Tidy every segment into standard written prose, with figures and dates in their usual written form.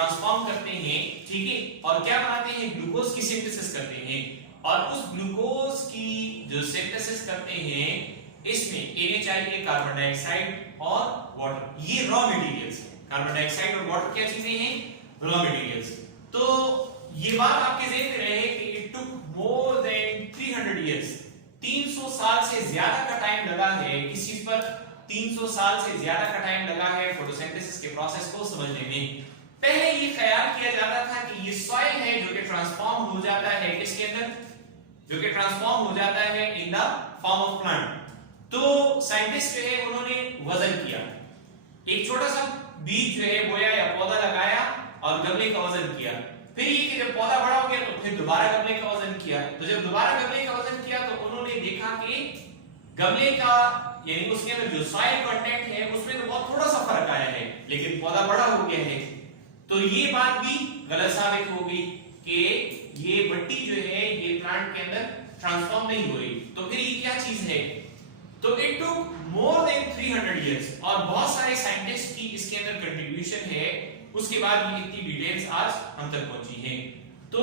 Transform करते हैं, ठीक है, और क्या बनाते हैं, ग्लूकोज की सिंथेसिस करते हैं, और उस ग्लूकोज की जो सिंथेसिस करते हैं इसमें NH कार्बन डाइऑक्साइड और वाटर, ये रॉ मटेरियल्स हैं। कार्बन डाइऑक्साइड और वाटर क्या चीजें हैं, रॉ मटेरियल्स। तो ये बात आपके ज़हन में रहे कि it took more than 300 years, 300 साल से ज्यादा का टाइम लगा है किस चीज पर, 300 साल से ज्यादा का टाइम लगा है फोटोसिंथेसिस के प्रोसेस को समझने में। पहले ये ख्याल किया जाता था कि ये सॉइल है जो कि ट्रांसफॉर्म हो जाता है किसके अंदर, जो कि ट्रांसफॉर्म हो जाता है in the form of plant. तो साइंटिस्ट जो है उन्होंने वजन किया, एक छोटा सा बीज जो है बोया या पौधा लगाया और गमले का वजन किया, फिर ये कि जब पौधा बड़ा हो गया तो फिर दोबारा गमले का वजन किया, तो जब दोबारा गमले का वजन किया तो उन्होंने देखा कि गमले का यानी उसके अंदर जो सॉइल कंटेंट है उसमें तो बहुत थोड़ा सा फर्क आया है, लेकिन पौधा बड़ा हो गया है। तो ये बात भी गलत साबित हो गई कि ये मट्टी जो है ये प्लांट के अंदर ट्रांसफॉर्म नहीं हो रही, तो फिर ये क्या चीज है। तो it took more than 300 years, और बहुत सारे साइंटिस्ट की इसके अंदर कंट्रीब्यूशन है, उसके बाद ये इतनी डिटेल्स आज हम तक पहुंची हैं। तो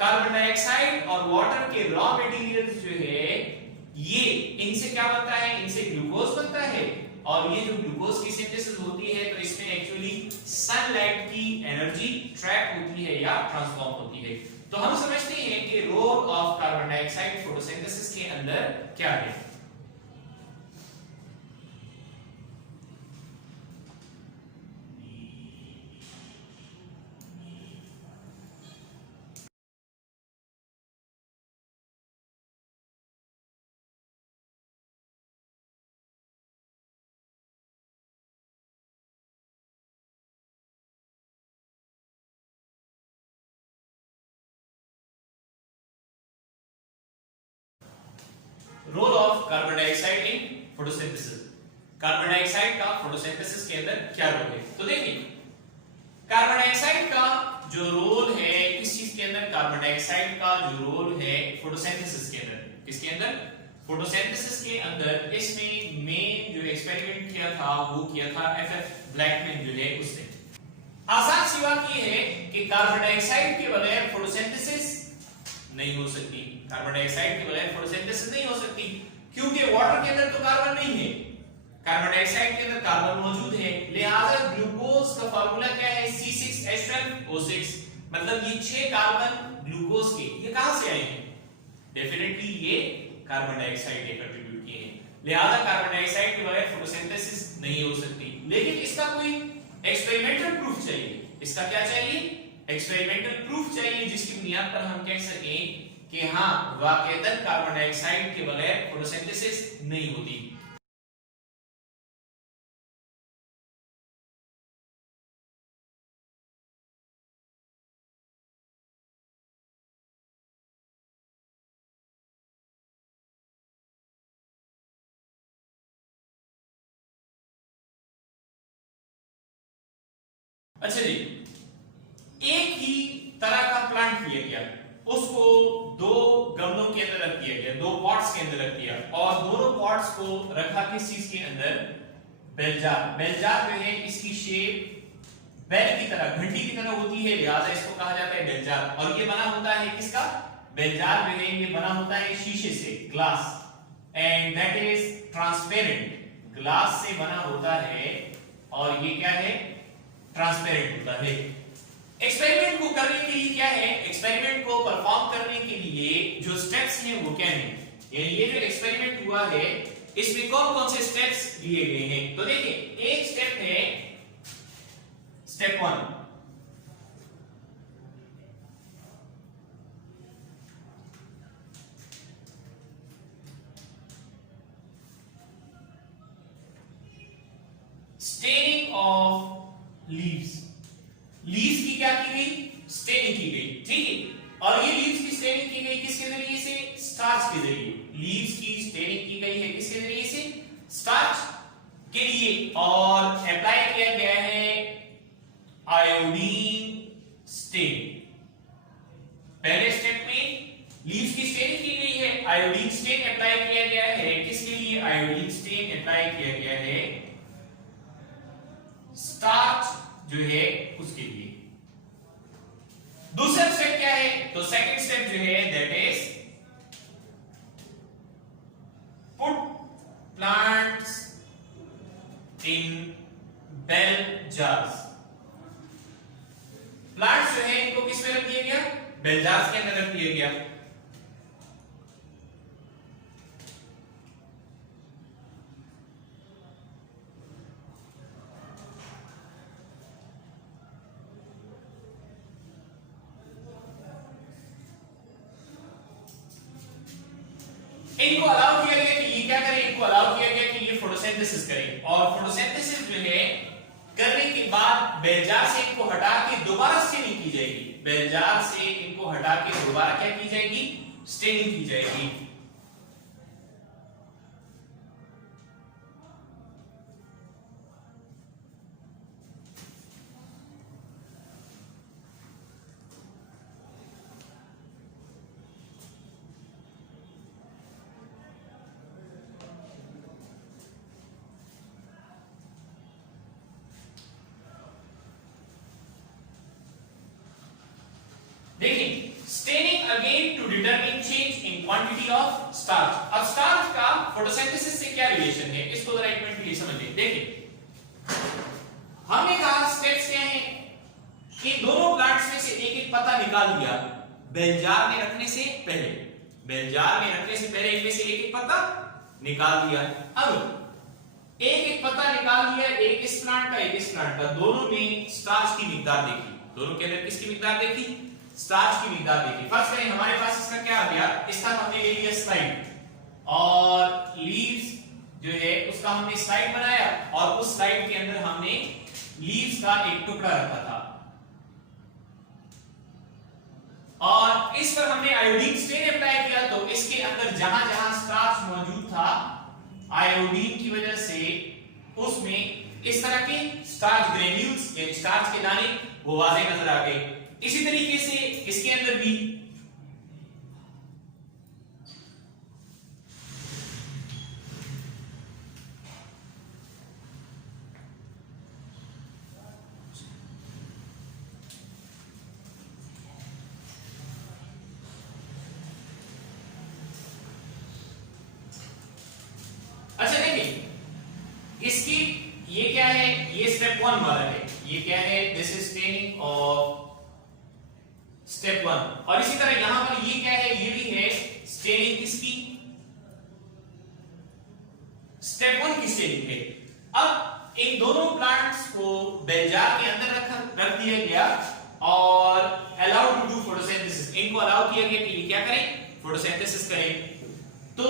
कार्बन डाइऑक्साइड और वाटर के रॉ मटेरियल्स जो है ये इनसे क्या बनता है, इनसे ग्लूकोज बनता है, और ये जो ग्लूकोज की सिंथेसिस होती है तो इसमें एक्चुअली सनलाइट की एनर्जी ट्रैप होती है या ट्रांसफॉर्म होती है। तो हम समझते हैं कि role of carbon dioxide photosynthesis के अंदर क्या है। Role of carbon dioxide in photosynthesis, carbon dioxide का फोटोसिंथेसिस के अंदर क्या रोल है। तो देखिए कार्बन डाइऑक्साइड का जो रोल है किस चीज के अंदर, कार्बन डाइऑक्साइड का जो रोल है फोटोसिंथेसिस के अंदर, किसके अंदर, फोटोसिंथेसिस के अंदर। इसमें मेन जो एक्सपेरिमेंट किया था वो किया था FF ब्लैकमैन जो है उसने। आसान सी बात ये है कि कार्बन डाइऑक्साइड के बगैर फोटोसिंथेसिस नहीं हो सकती, कार्बन डाइऑक्साइड के बगैर फोटोसिंथेसिस नहीं हो सकती, क्योंकि वाटर के अंदर तो कार्बन नहीं है, कार्बन डाइऑक्साइड के अंदर कार्बन मौजूद है, लिहाजा ग्लूकोज का फार्मूला क्या है, C6H12O6, मतलब ये 6 कार्बन ग्लूकोज के ये कहां से आए हैं, डेफिनेटली ये कार्बन डाइऑक्साइड ने कंट्रीब्यूट किए हैं, लिहाजा कार्बन डाइऑक्साइड के बगैर फोटोसिंथेसिस नहीं हो सकती। लेकिन इसका कोई एक्सपेरिमेंटल प्रूफ चाहिए, इसका क्या चाहिए, एक्सपेरिमेंटल प्रूफ चाहिए जिसकी बुनियाद पर हम कह सकें कि हां वाकईतन कार्बन डाइऑक्साइड के बगैर फोटोसिंथेसिस नहीं होती। अच्छा जी, एक ही तरह का प्लांट लिया गया, उसको दो गमलों के अंदर रख दिया गया, दो पॉट्स के अंदर रख दिया, और दोनों पॉट्स को रखा किस चीज के अंदर, बेलजार। बेलजार जो है इसकी शेप बेल की तरह, घंटी की तरह होती है, लिहाजा इसको कहा जाता है बेलजार। और ये बना होता है किसका, बेलजार जो है ये बना होता है शीशे से, glass, and that is transparent, glass से बना होता है, और ये क्या है, ट्रांसपेरेंट होता है। एक्सपेरिमेंट को करने के लिए क्या है, एक्सपेरिमेंट को परफॉर्म करने के लिए जो स्टेप्स हैं वो क्या हैं, ये जो एक्सपेरिमेंट हुआ है इसमें कौन कौन से स्टेप्स लिए गए हैं। तो देखिए एक स्टेप है step 1, staining of leaves. Leaves की क्या की गई, स्टेनिंग की गई, ठीक है, और ये लीव्स की स्टेनिंग की गई किसके जरिए से, स्टार्च के जरिए। लीव्स की स्टेनिंग की गई है किसके जरिए से, स्टार्च के लिए, और अप्लाई किया गया है आयोडीन स्टेन। पहले स्टेप में लीव्स की स्टेनिंग की गई है, आयोडीन स्टेन अप्लाई किया गया है, किसके लिए, आयोडीन स्टेन अप्लाई किया गया है स्टार्च जो है उसके लिए। क्या है? तो सेकंड स्टेप जो है that is put plants in bell jars. Plants जो है इनको किस में रख दिया गया? बेल जार्स के अंदर रख दिया गया। इनको अलाउ किया गया कि ये क्या करें? इनको अलाउ किया गया कि ये फोटोसिंथेसिस करें, और फोटोसिंथेसिस जो है करने के बाद बेलजार से इनको हटा के दोबारा स्टेनिंग की जाएगी। बेलजार से इनको हटा के दोबारा क्या की जाएगी? स्टेनिंग की जाएगी। देखिए, staining again to determine change in quantity of starch. अब स्टार्च का फोटोसिंथेसिस से क्या रिलेशन है, इसको जरा एक मिनट के लिए समझिए। देखिए, हमने कहा स्टेप्स क्या हैं कि दोनों प्लांट्स में से एक एक पत्ता निकाल दिया बेलजार में रखने से पहले। बेलजार में रखने से पहले इनमें से एक एक पत्ता निकाल दिया। अब एक एक पत्ता निकाल दिया, एक इस प्लांट का एक इस प्लांट का, दोनों में स्टार्च की मिकदार देखी। दोनों के अंदर किसकी मिकदार देखी? स्टार्च की मिकदार देखी। फर्स्ट करें, हमारे पास इसका क्या आ गया? इसका हमने ले लिया स्लाइड, और लीव्स जो है उसका हमने स्लाइड बनाया, और उस स्लाइड के अंदर हमने लीव्स का एक टुकड़ा रखा था, और इस पर हमने आयोडीन स्टेन अप्लाई किया। तो इसके अंदर जहां जहां स्टार्च मौजूद था, आयोडीन की वजह से उसमें इस तरह के स्टार्च ग्रेन्यूल्स या स्टार्च के दाने वो वाज़ेह नजर आ गए। इसी तरीके से इसके अंदर भी अच्छा देखिए, इसकी ये क्या है? ये स्टेप 1 वाला है। ये क्या है? This is staining of step 1। और इसी तरह यहां पर ये क्या है? ये भी है स्टेनिंग किसकी? स्टेप 1 की स्टेनिंग है। अब इन दोनों प्लांट्स को बेलजार के अंदर रख दिया गया और अलाउड टू डू फोटोसिंथेसिस। इनको अलाउ किया गया कि ये क्या करें? फोटोसिंथेसिस करें। तो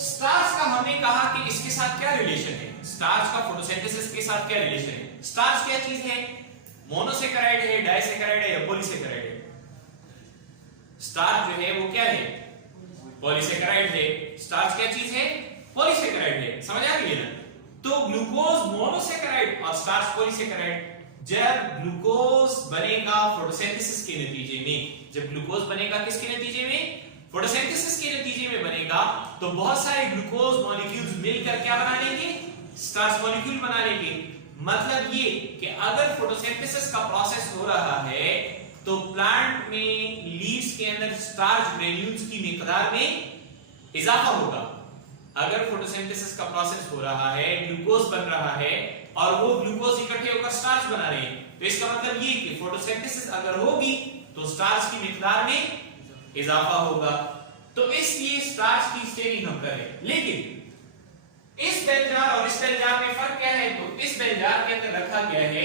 स्टार्च का हमने कहा कि इसके साथ क्या रिलेशन है? स्टार्च का फोटोसिंथेसिस के साथ क्या रिलेशन है? स्टार्च क्या चीज है? मोनोसेकेराइड है, डाइसेकेराइड है या पॉलीसेकेराइड है? स्टार्च जो है वो क्या है? पॉलीसेकेराइड है। स्टार्च क्या चीज है? पॉलीसेकेराइड है। समझ आ गई ना? तो ग्लूकोज मोनोसेकेराइड और स्टार्च पॉलीसेकेराइड। जब ग्लूकोज बनेगा फोटोसिंथेसिस के नतीजे में, जब ग्लूकोज बनेगा किसके नतीजे में? फोटोसिंथेसिस के नतीजे में बनेगा, तो बहुत सारे ग्लूकोज मॉलिक्यूल्स मिलकर क्या बना लेंगे? स्टार्च मॉलिक्यूल बना लेंगे। मतलब ये कि अगर फोटोसिंथेसिस का प्रोसेस हो रहा है तो प्लांट में लीव्स के अंदर स्टार्च ग्रेन्यूल्स की मिकदार में इजाफा होगा। अगर फोटोसिंथेसिस का प्रोसेस हो रहा है, ग्लूकोज बन रहा है और वो ग्लूकोज इकट्ठे होकर स्टार्च बना रहे हैं, तो इसका मतलब ये कि फोटोसिंथेसिस अगर होगी तो स्टार्च की मिकदार में इजाफा होगा। तो इसलिए स्टार्च की स्टेनिंग हम करें। लेकिन इस बेलजार और इस बेलजार में फर्क क्या है? तो इस बेलजार के अंदर रखा गया है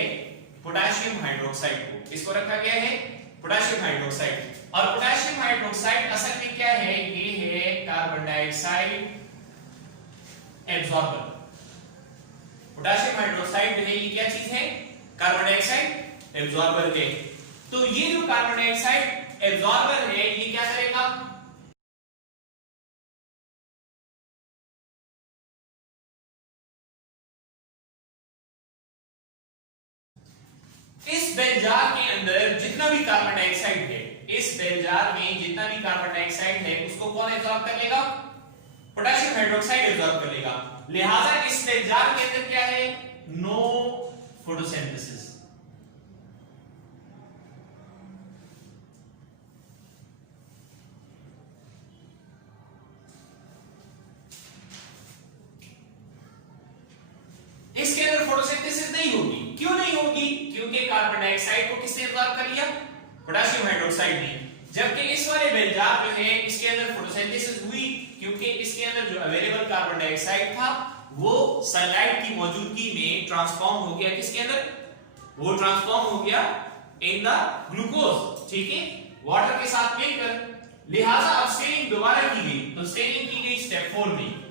पोटेशियम हाइड्रोक्साइड को। इसको रखा गया है पोटेशियम हाइड्रोक्साइड, और पोटेशियम हाइड्रोक्साइड असल में क्या है? ये है carbon dioxide absorber. Potassium hydroxide जो है ये क्या चीज है? कार्बन डाइऑक्साइड एब्जॉर्बर है। तो ये जो कार्बन डाइऑक्साइड एब्जॉर्बर है ये क्या करेगा? इस बेलजार के अंदर जितना भी कार्बन डाइऑक्साइड है, इस बेलजार में जितना भी कार्बन डाइऑक्साइड है उसको कौन एब्जॉर्ब कर लेगा? पोटेशियम हाइड्रोक्साइड एब्जॉर्ब कर लेगा। लिहाजा इस बेलजार के अंदर क्या है? No photosynthesis. क्यों नहीं होगी? क्योंकि कार्बन डाइऑक्साइड को किसने एब्जॉर्ब कर लिया? पोटेशियम हाइड्रोक्साइड ने। जबकि इस वाले बेंजार जो है इसके अंदर फोटोसिंथेसिस हुई क्योंकि इसके अंदर जो अवेलेबल कार्बन डाइऑक्साइड था वो सनलाइट की मौजूदगी में ट्रांसफॉर्म हो गया किसके अंदर? वो ट्रांसफॉर्म हो गया इन द ग्लूकोज, ठीक है, वाटर के साथ मिलकर। लिहाजा अब स्टेनिंग दोबारा की गई, तो स्टेनिंग की गई स्टेप 4 में।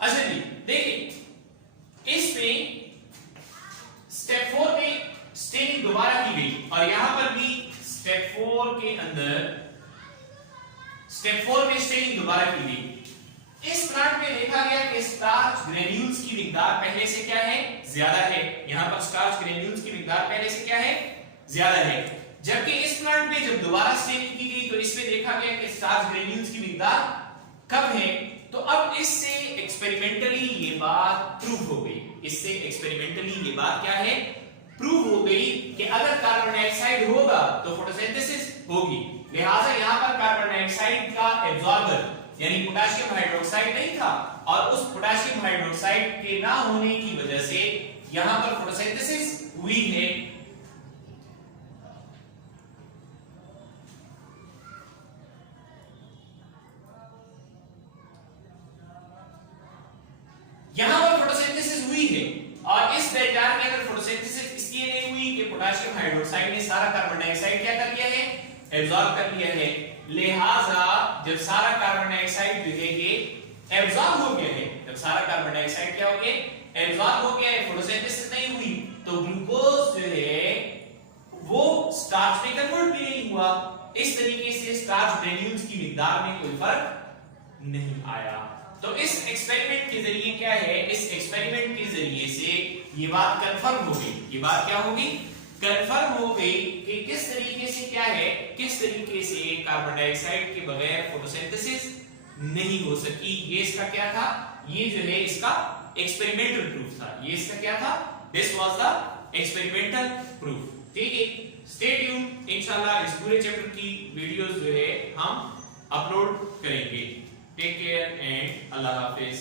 अच्छा जी देखिए, इसमें स्टेप 4 में स्टेनिंग दोबारा की गई और यहां पर भी स्टेप 4 के अंदर स्टेप 4 में स्टेनिंग दोबारा की गई। इस प्लांट में देखा गया कि स्टार्च ग्रेन्यूल्स की मिकदार पहले से क्या है? ज्यादा है। यहां पर स्टार्च ग्रेन्यूल्स की मिकदार पहले से क्या है? ज्यादा है। जबकि इस प्लांट में जब दोबारा स्टेनिंग की गई तो इसमें देखा गया कि स्टार्च ग्रेन्यूल्स की मिकदार कम है। तो अब इससे एक्सपेरिमेंटली ये बात प्रूव हो गई, इससे एक्सपेरिमेंटली ये बात क्या है? प्रूव हो गई कि अगर कार्बन डाइऑक्साइड होगा तो फोटोसिंथेसिस होगी। लिहाजा यहां पर कार्बन डाइऑक्साइड का एब्जॉर्बर यानी पोटेशियम हाइड्रोक्साइड नहीं था और उस पोटेशियम हाइड्रोक्साइड के ना होने की वजह से यहां पर फोटोसिंथेसिस हुई है। यहां पर फोटोसिंथेसिस हुई है और इस बेंजार के अंदर फोटोसिंथेसिस इसलिए नहीं हुई कि पोटेशियम हाइड्रोक्साइड ने सारा कार्बन डाइऑक्साइड क्या कर लिया है? एब्जॉर्ब कर लिया है। लिहाजा जब सारा कार्बन डाइऑक्साइड जो है ये एब्जॉर्ब हो गया है, जब सारा कार्बन डाइऑक्साइड क्या हो गया? एब्जॉर्ब हो गया है, फोटोसिंथेसिस नहीं हुई, तो ग्लूकोज जो है वो स्टार्च में कन्वर्ट भी नहीं हुआ। इस तरीके से स्टार्च ग्रेन्यूल्स की मिकदार में कोई फर्क नहीं आया। तो इस एक्सपेरिमेंट के जरिए क्या है? इस एक्सपेरिमेंट के जरिए से ये बात कंफर्म हो गई। ये बात क्या होगी? कंफर्म हो गई कि किस तरीके से क्या है, किस तरीके से कार्बन डाइऑक्साइड के बगैर फोटोसिंथेसिस नहीं हो सकी। ये इसका क्या था? ये जो है इसका एक्सपेरिमेंटल प्रूफ था। ये इसका क्या था? This was the experimental proof. ठीक है, स्टे ट्यून, इंशाल्लाह इस पूरे चैप्टर की वीडियोस जो है हम अपलोड करेंगे। टेक केयर एंड अल्लाह हाफिज।